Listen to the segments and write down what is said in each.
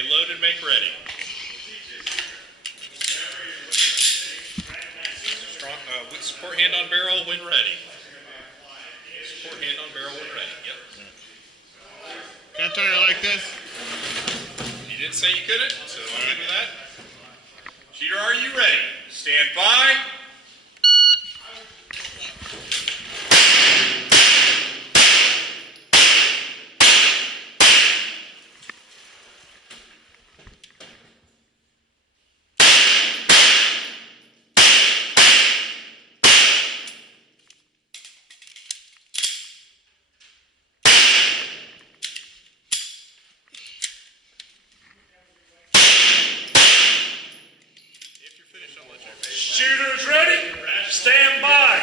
Okay, load and make ready. Strong, with support hand on barrel when ready. Support hand on barrel when ready. Yep. Can I turn it like this? You didn't say you couldn't, so I'm good with that. Shooter, are you ready? Stand by. Shooters ready? Stand by.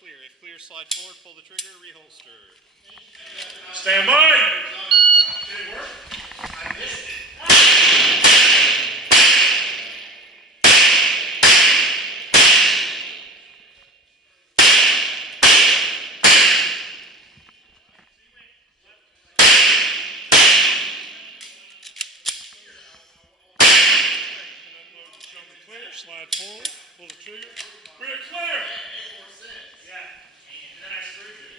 Clear. If clear, slide forward, pull the trigger, reholster. Stand by. Did it work? I missed it. Clear, slide forward, pull the trigger. We're clear. Yeah. And then I screwed it.